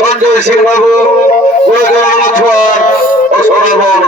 সঞ্জয় সিং বাবু ও Sorbonne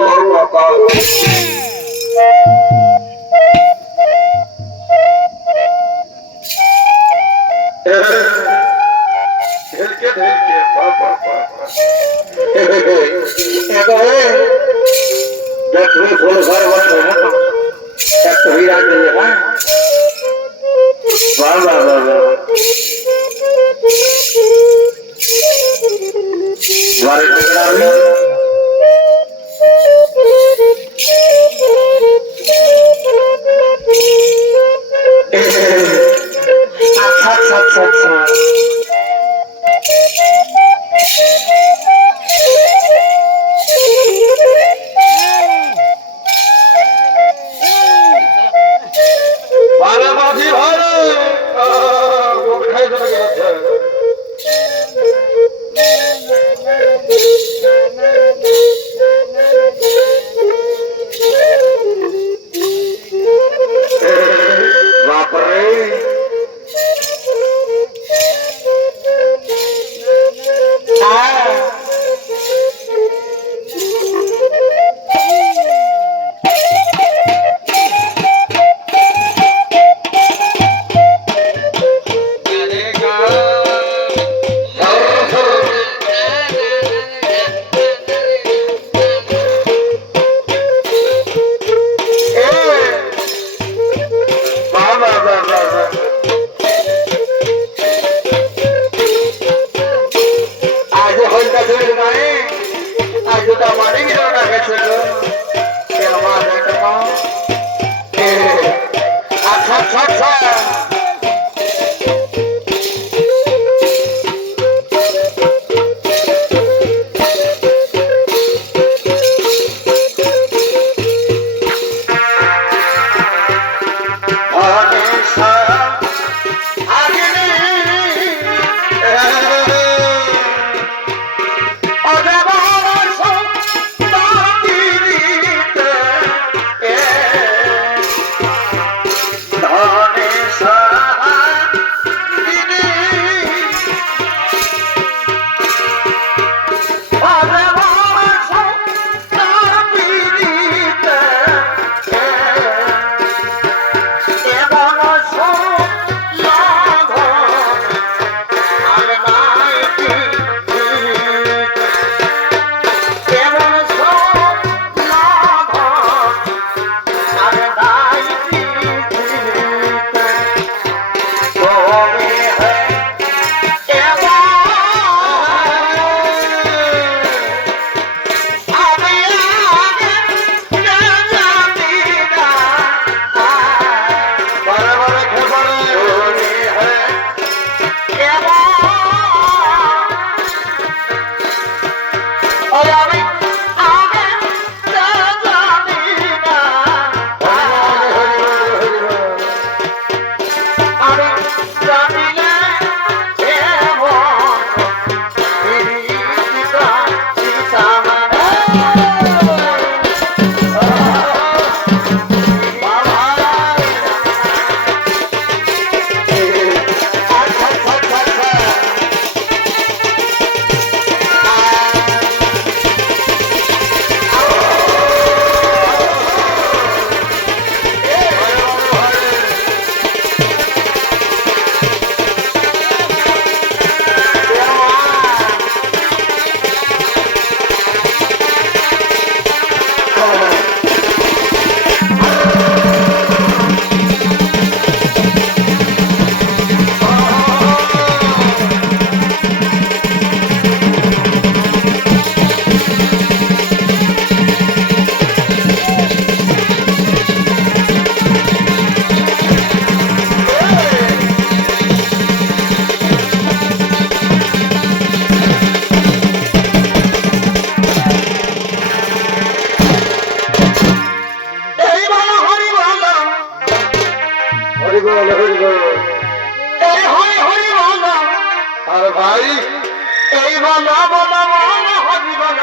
বল বল হরি বল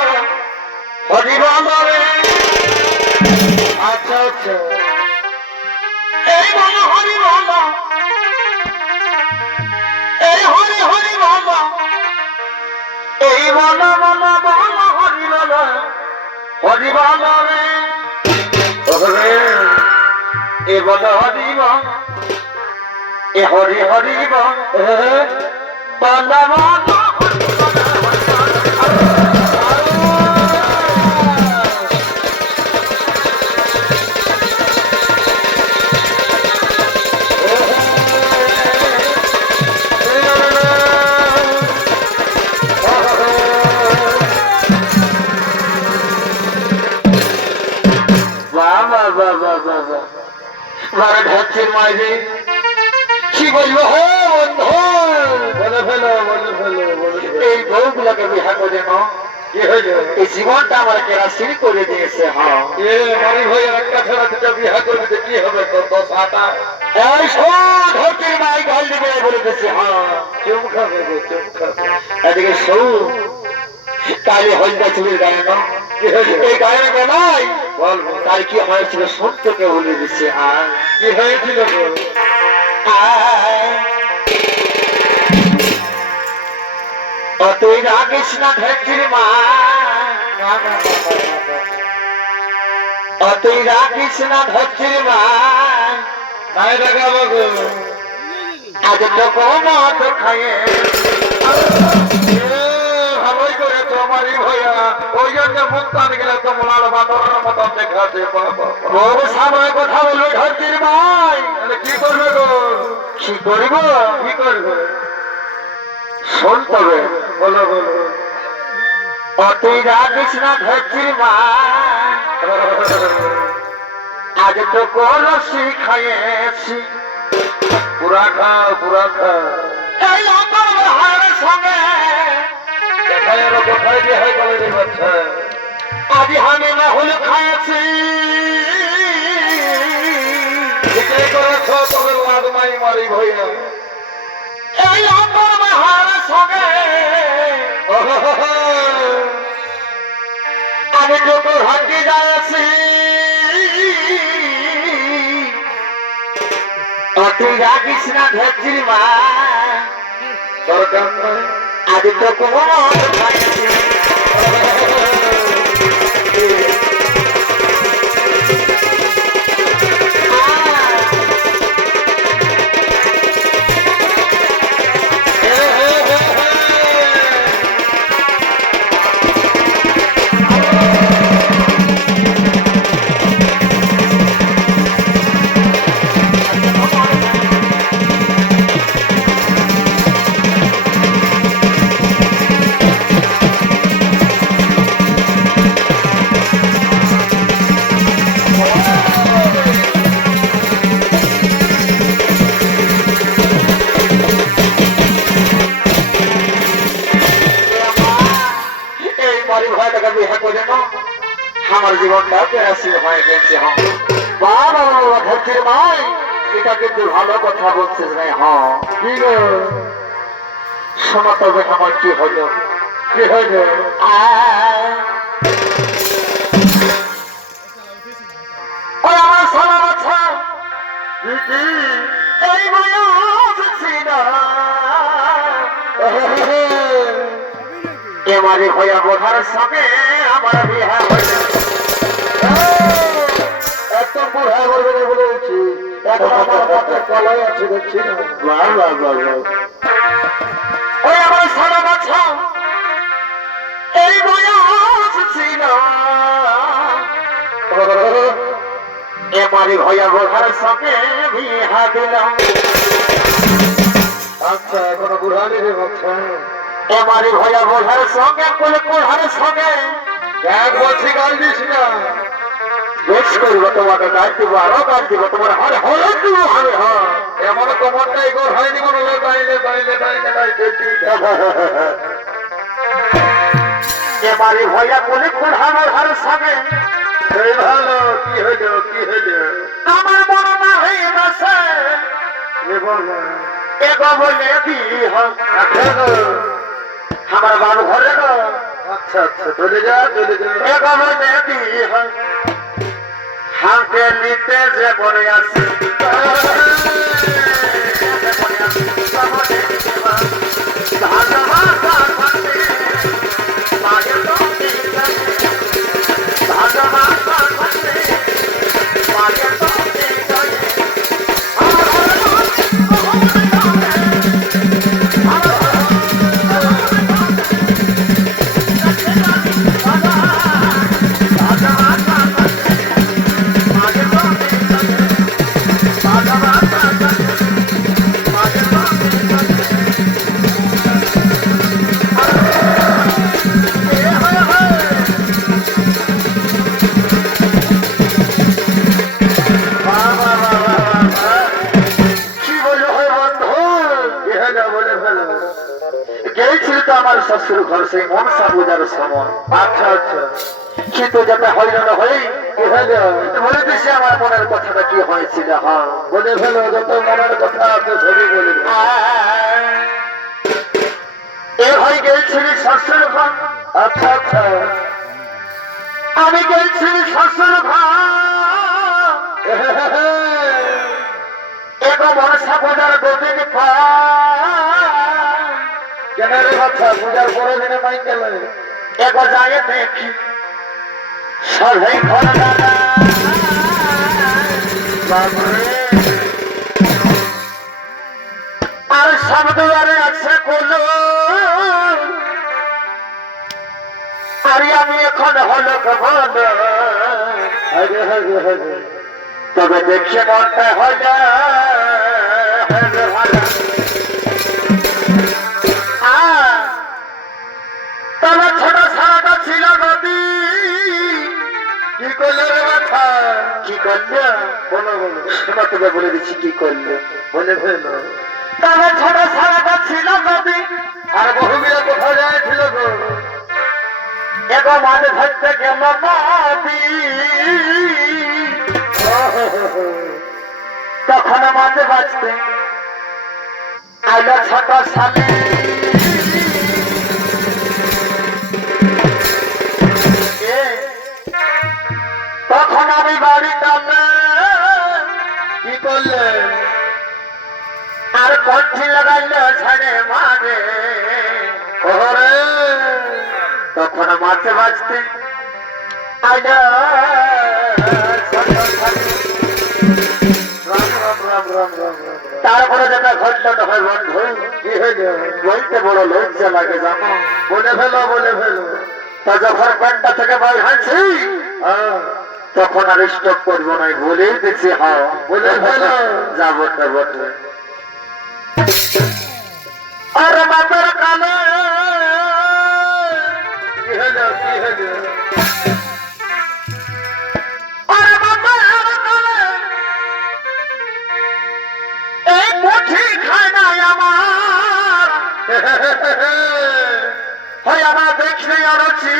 হরি বল রে আচ্ছা আচ্ছা এই বল হরি বল এই হরি হরি বল এই বল বল বল হরি বল হরি বল রে ওরে এ বল হরি বল এ হরি হরি বল বল বল ঢাকছেন মাঝে কি বলবো হো বন্ধু বলে ফেলো বলে ফেলো এই বউগুলোকে বিহা করে না এই জীবনটা আমার কেরাসিন করে দিয়েছে হ্যাঁ এ মারি ভাই একটা ছাড়া দুটা বিহা করবে কি হবে তোর 10 8 এই সব ঢাকছেন মাই গাল দিবে বলে দিয়েছে হ্যাঁ চুপ খাবে গো চুপ খাবে এদিকে সৌ কালে হলদা চুলের গায়ে না এই গায়ে নাই বলবো তাই কি হয়েছিল সত্যকে বলে দিচ্ছে আর কি হয়েছিল তুই রাখিস না ধরছিস মা তুই রাখিস না ধরছিস মা নাই রাখাবো গো আজ তো মত খাইয়ে ভালোই করে তোমারই ভয়া ওই জন্য মুক্তান গেলে তো মোলার বাঁদরের মতন দেখাতে ওর সামনে কথা বলবে ধরছিস ভাই কি করবে গো কি করব কি করবে শুনতে হবে বলো বলো তুই রাখিস না ধরছিস মা আজ তো কলসি খাইয়েছি পুরা খাও পুরা খাও এই আমার হারের সঙ্গে কোথায় যে হয় বলে রে বাচ্চা আজ আমি না হলে খাইয়েছি ঠিকই করেছ তবে লাদমাই মারি ভইয়া এই আমার হারের সঙ্গে আমি যখন হাঁটি যাচ্ছি তুই রাখিস না ধরছিস মা দরকার নয় আজ তো কোন আমার জীবনটা কেরাসিন হয়ে গেছে বাবা ধরছিস ভাই এটা কিন্তু ভালো কথা বলছিস না হ্যাঁ কি গো শোনা তবে আমার কি হলো কি হলো আমার সারা বছর এই এমারে হইয়া বোধার সঙ্গে আমার বিহা হইল একদম বুড়া করবে না বলেছি এখন আমার হাতে কলাই আছে দেখছি না ওই আমার সারা বছর এই বয়স ছিল এমারে হইয়া বোধার সঙ্গে বিহা দিলাম আচ্ছা এখন বুড়ালি রে বাচ্চা এমারে ভয়া বোঝার সঙ্গে কোলে কোহার সঙ্গে এক বছর গাল দিস না বেশ করবো তোমাকে গাছ দিব আরো গাছ দিব তোমার হারে হলে দিব হারে হ্যাঁ এমন তোমারটাই গোর হয়নি মনে হলো তাইলে তাইলে তাইলে এমারে ভয়া কোলে কোহার হার সঙ্গে ভালো কি হইল কি হইল আমার মনে না হয়ে গেছে এগো বলে দি আমার বাবু ঘরে গো। আচ্ছা আচ্ছা চলে যা হাঁকে নিতে যে পরে আসি আমার শ্বশুর ঘর সেই মনসা পূজার সময়। আচ্ছা আচ্ছা কিন্তু যাতে হইরানো হই বলে দিছি আমার মনের কথাটা কি হয়েছিল। হ্যাঁ বলে ফেলো যত মনের কথা আছে সবই বলে এ ভাই গেছিলি শ্বশুর ঘর। আচ্ছা আচ্ছা আমি গেছি শ্বশুর ঘর এক মনসা পূজার দুদিন কেন রে বাচ্চা পূজার পরে দিনে মাই গেল এক যায় দেখি সবাই ঘর দাদা আর সব দুয়ারে আছে কোলো আর আমি এখন হলো বলো তবে দেখে মনটা হল তবে ছোট সারাটা ছিল নদী। কি করলে রে বাচ্চা কি করলে বলো বলো তোমার তোকে বলে দিচ্ছি কি করলে। বলে ফেলো তবে ছোট সারাটা ছিল নদী আর বহুমিয়া কোথায় যাচ্ছিল গো এক মাঝে ধরতে গেল নদী তখন মাঝে বাঁচতে আইলো ছোট সালে তখন আমি বাড়ি টানে কি করলে আর কণ্ঠি লাগাইলো ছাড়ে মারে ওরে তখন মাঝে বাঁচতে আইলো রাম রাম রাম রাম রাম রাম তারপরে যেটা ঘটনা হয় বন্ধু কি হইল বলতে বড় লজ্জা লাগে জানো। বলে ফেলো তা যখন প্যান্টটা থেকে বাইর হয়েছি হ্যাঁ তখন আর স্টপ করবো না বলেই দিচ্ছি। হ্যাঁ বলে ফেলো যাবো না বটে আরে বাপের কালে কি হইল আরে বাপের কালে এই মুঠি খায় নাই আমার হয় আমার দেখলে আরছি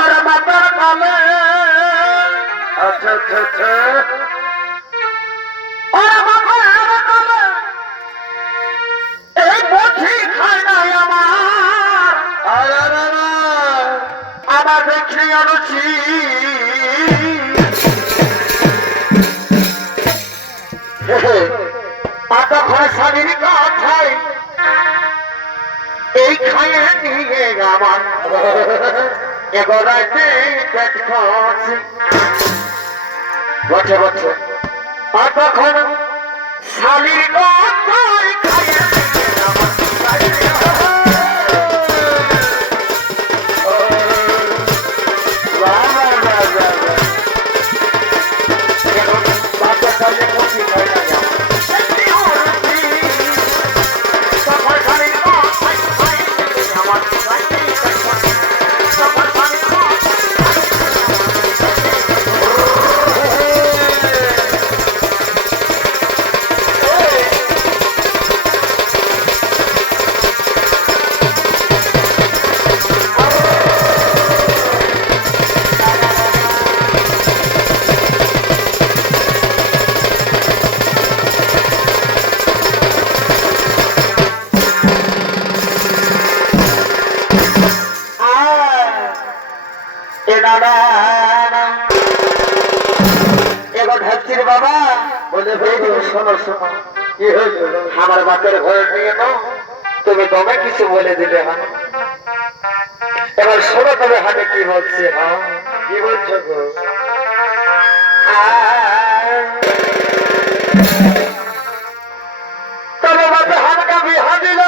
আরে বাপের কালে আচ্ছা আচ্ছা আচ্ছা আরে বাপের কালে এই মুঠি খায় নাই আমার আমার দেখলে আরছি তখন স্বামীর কথায় এই খাইয়ে নিয়ে আমার এগোড়াইতে পেট খাওয়াছি বটে বটে আর তখন শালির কথায় খাইয়ে নিয়ে আমার না না এগো ঢাকছির বাবা বলে শোনো শোনো কি হয়েছে আমার বাপের ঘরে নিয়ে নাও তুমি তবে কিছু বলে দিলে হ্যাঁ এবার শোনো তবে হাতে কি বলছে হ্যাঁ কি বলছো গো তবে বাপে হামকা বিহা দিল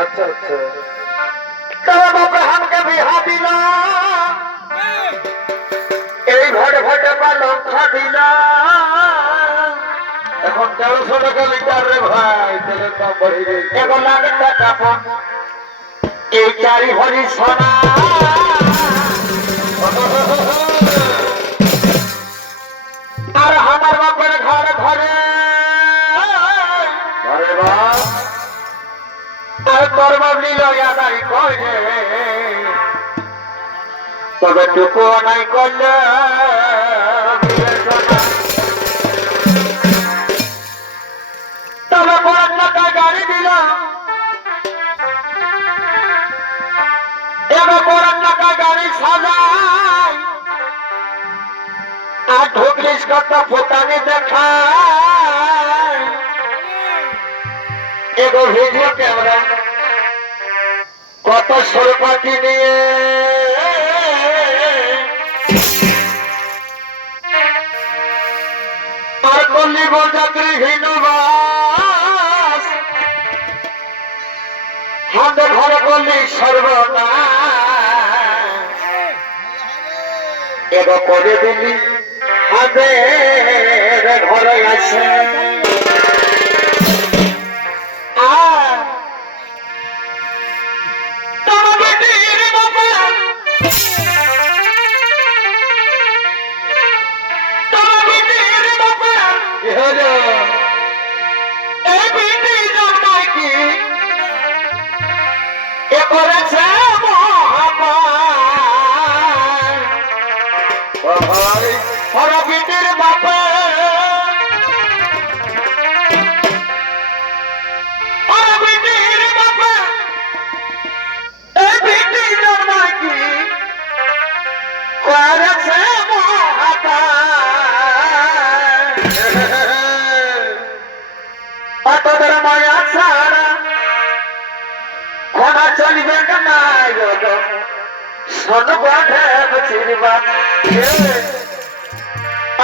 আচ্ছা আচ্ছা তবে বাপে হামকা বিহা দিল এই ঘরে ঘরে পালঙ্ক দিল এখন 1300 টাকা লিটার রে ভাই তেলের দাম বাড়িয়ে দিয়েছে এগো লাগে টাকা পণ এই চারি ভরি সোনা আর আমার বাপের ঘরে ঘরে আরে বাপ আর তোর বাবলি লয়াদাই করে তবে টুকু নাই করলে তবে পরের টাকা গাড়ি দিল এবার পরের টাকা গাড়ি সাজাই আর ঢুকলিস কত ফোটানি দেখায় এগো ভিডিও ক্যামেরা কত সরপাতি নিয়ে আর করলি বরযাত্রী হিনুবাস হাতে ঘরে করলি সর্বনাশ এগো করে দিলি হাতে ঘরে আছে কি হলো ভাই তোদের মায়া ছাড়া ঘোড়া চলিবে না শোন বাধে চিরবা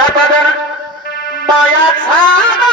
তোদের মায়া ছাড়া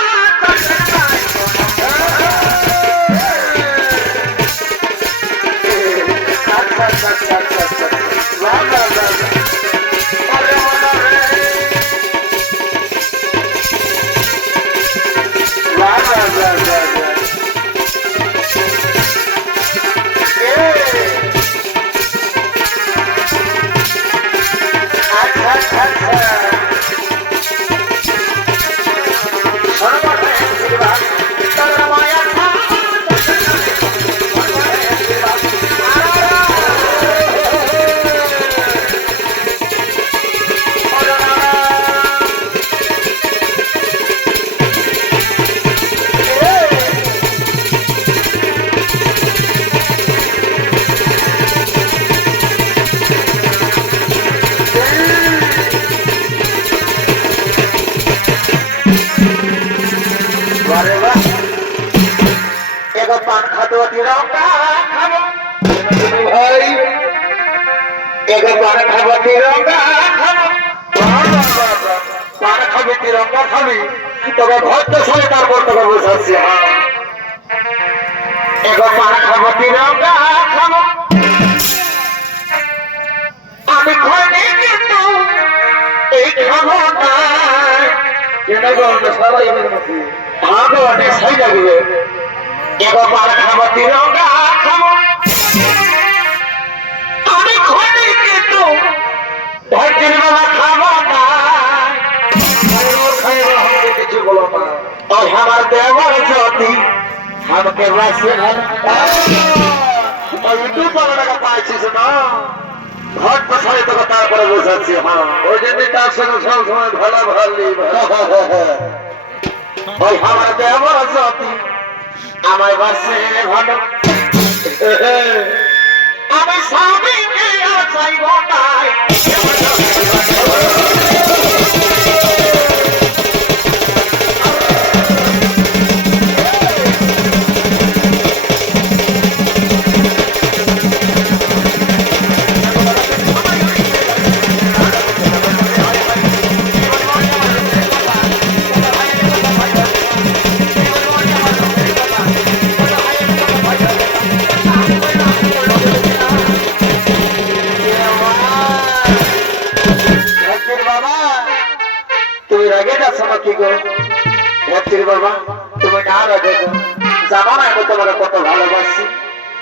পান খাতো তিরঙ্গা খাবো ভাই এগো পান খাবো তিরঙ্গা খাবো পান খাবি তিরঙ্গা খাবি তবে ভক্ত ছেলে তারপর তোকে বসাচ্ছি এগো পান খাবো তিরঙ্গা খাবো আমি খনি কিন্তু এই খাবো না কেন গো সবাই মধ্যে ভাগো অনেক সাই লাগবে এগো পান খাবো তিরঙ্গা খাবো আমি খনি কিন্তু ধৈর্যের বাবা খাবো না কিছু বলো না और हमारे देवर ज्योति हमके वैसे और यूट्यूब पर लगा पाइছি না ঘট পছাই তো তারপরে বসাচ্ছি হ্যাঁ ওই জন্য তার সঙ্গে সব সময় ভালো ভালি ওই আমার দেবর জ্যোতি আমায় বাসে ভালো আমি স্বামীকে আর চাইব নাই তুমি রাগে যাচ্ছ না কি গো ভক্তির বাবা তুমি না রাগে গো জানো না আমি তোমার কত ভালোবাসি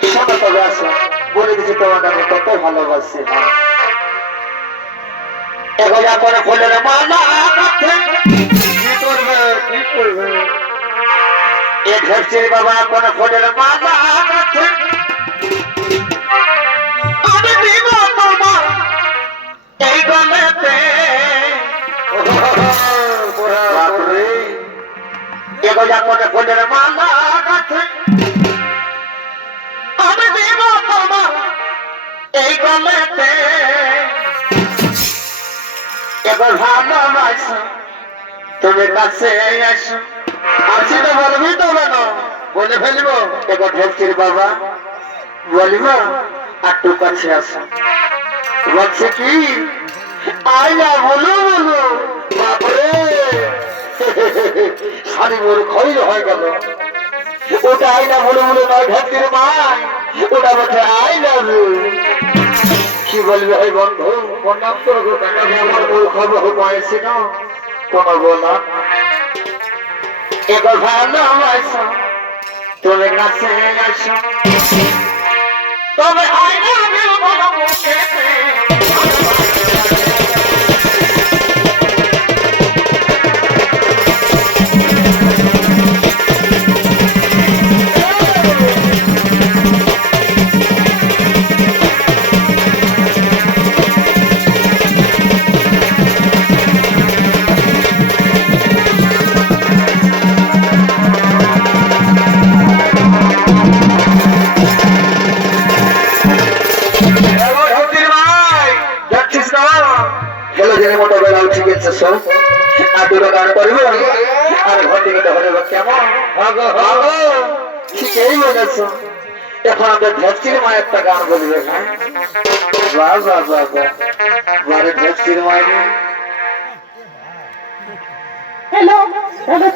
শোনো তবে আসো বলে দিচ্ছি তোমাকে আমি কত ভালোবাসি এখন এখন ফুলের মালা কি করবে কি করবে এ ভক্তির বাবা কোন ফুলের মালা আমি দিব তোমার এই গলেতে ফুলের মালা গাছে আমি দিব তোমার এই গলেতে এবার ভালোবাসো তুমি কাছে আসো আছি তো বলবি তো কেন বলে ফেলবো এবার ভক্তির বাবা বলবো একটু কাছে আসো বলছে কি আইয়া বলো বলো বাপরে শাড়ি মোর খরিদ হয়ে গেল ওটা আইনা বলে বলে নয় ভক্তির মাই ওটা বলছে আইনা কি বলবে ওই বন্ধু প্রণাম করবো আমার ওর খবর বয়সী না কোনো বলা এবার ভালোবাসো তুমি কাছে আসো তবে আইনা বলো মুখে এখন আমাদের ভক্তির মা একটা গান বলবে হ্যাঁ ভক্তির মায়ের হ্যালো হ্যালো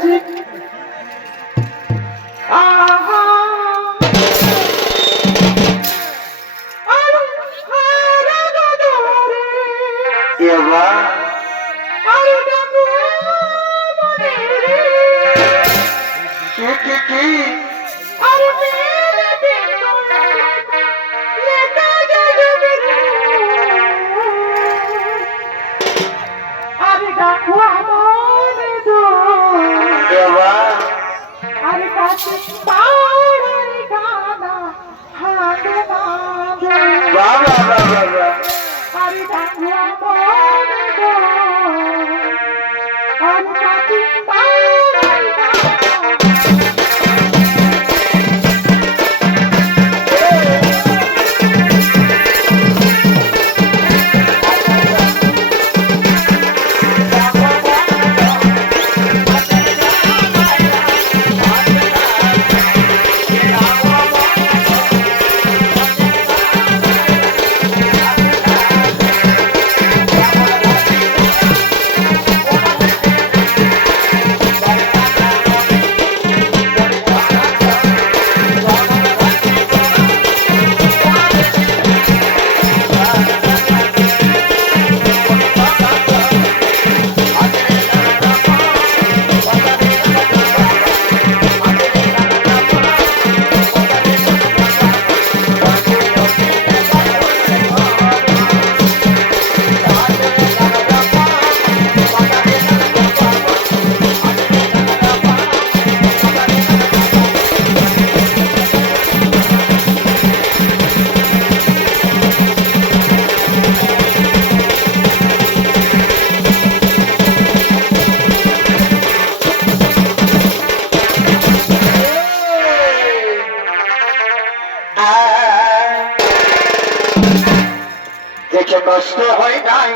কিছু কষ্ট হয় নাই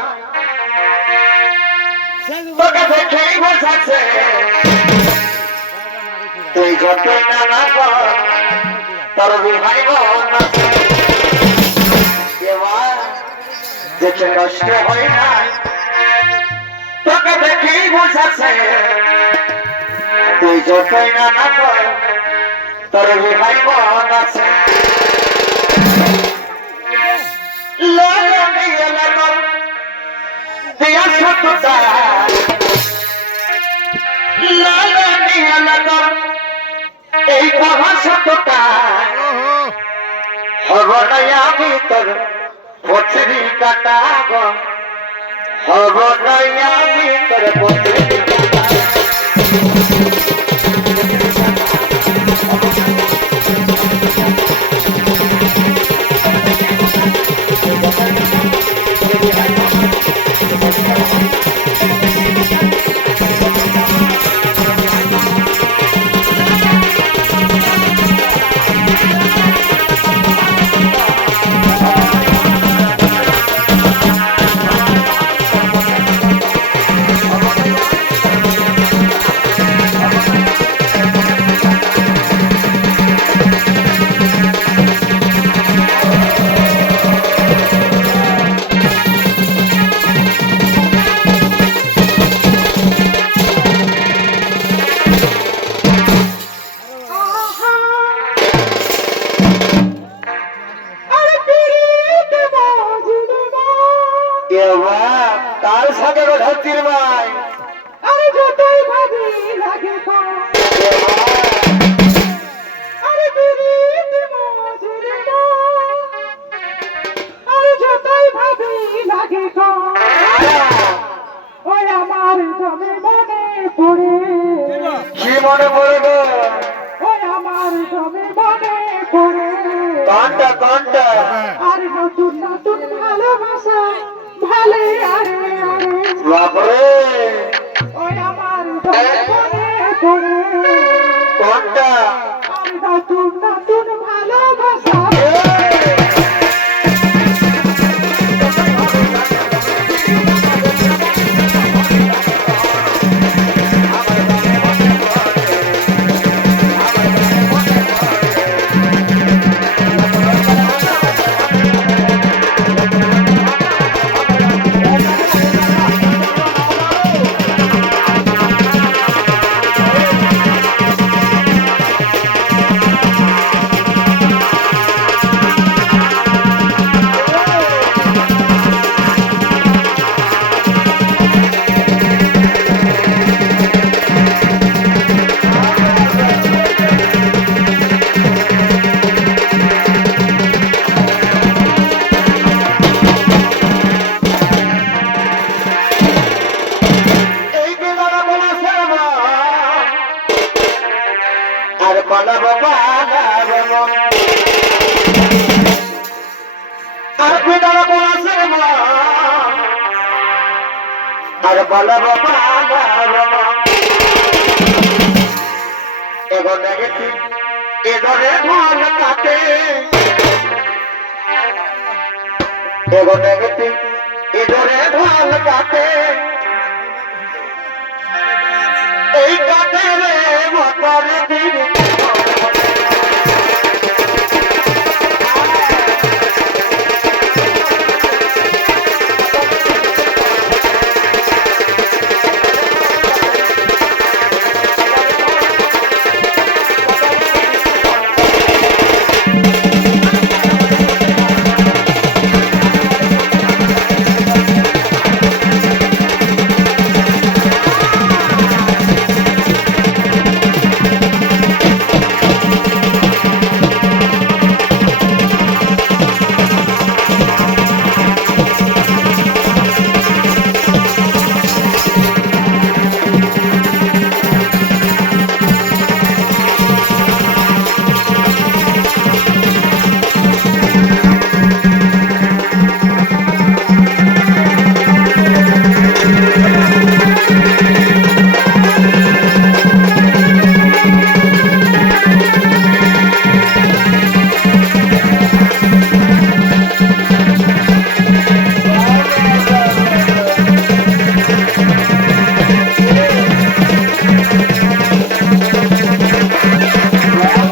তোকে দেখেই বোঝাচ্ছে তুই যতই নানা কর তোর বিভাই বোন আছে এবার কিছু কষ্ট হয় নাই তোকে দেখেই বোঝাচ্ছে তুই যতই নানা কর তোর বিভাই বোন আছে এই কহা সততা হব নাই আমি তোর পথরি কাটা গো হব নাই আমি তোর পথরি তার সাথে ধরতির ভাই আরে যতই ভাবি লাগে আরে বিরিতে মজুরে আরে যতই ভাবি লাগে ওই আমার জমে মনে পড়ে কি মনে পড়ে গো ওই আমার জমে মনে পড়ে কোনটা কোনটা আর নতুন নতুন ভালোবাসা ভালে আরে আরে বাপরে ওই আমার জমে মনে পড়ে কোনটা আর নতুন নতুন ভালোবাসা আর বলব বানাব আর বিদার বলছে আর বলব বানাব এগো নেগেটিভ এগরে মন কাটে এগো নেগেটিভ এগরে মন কাটে এই কাটে রে মতর দিন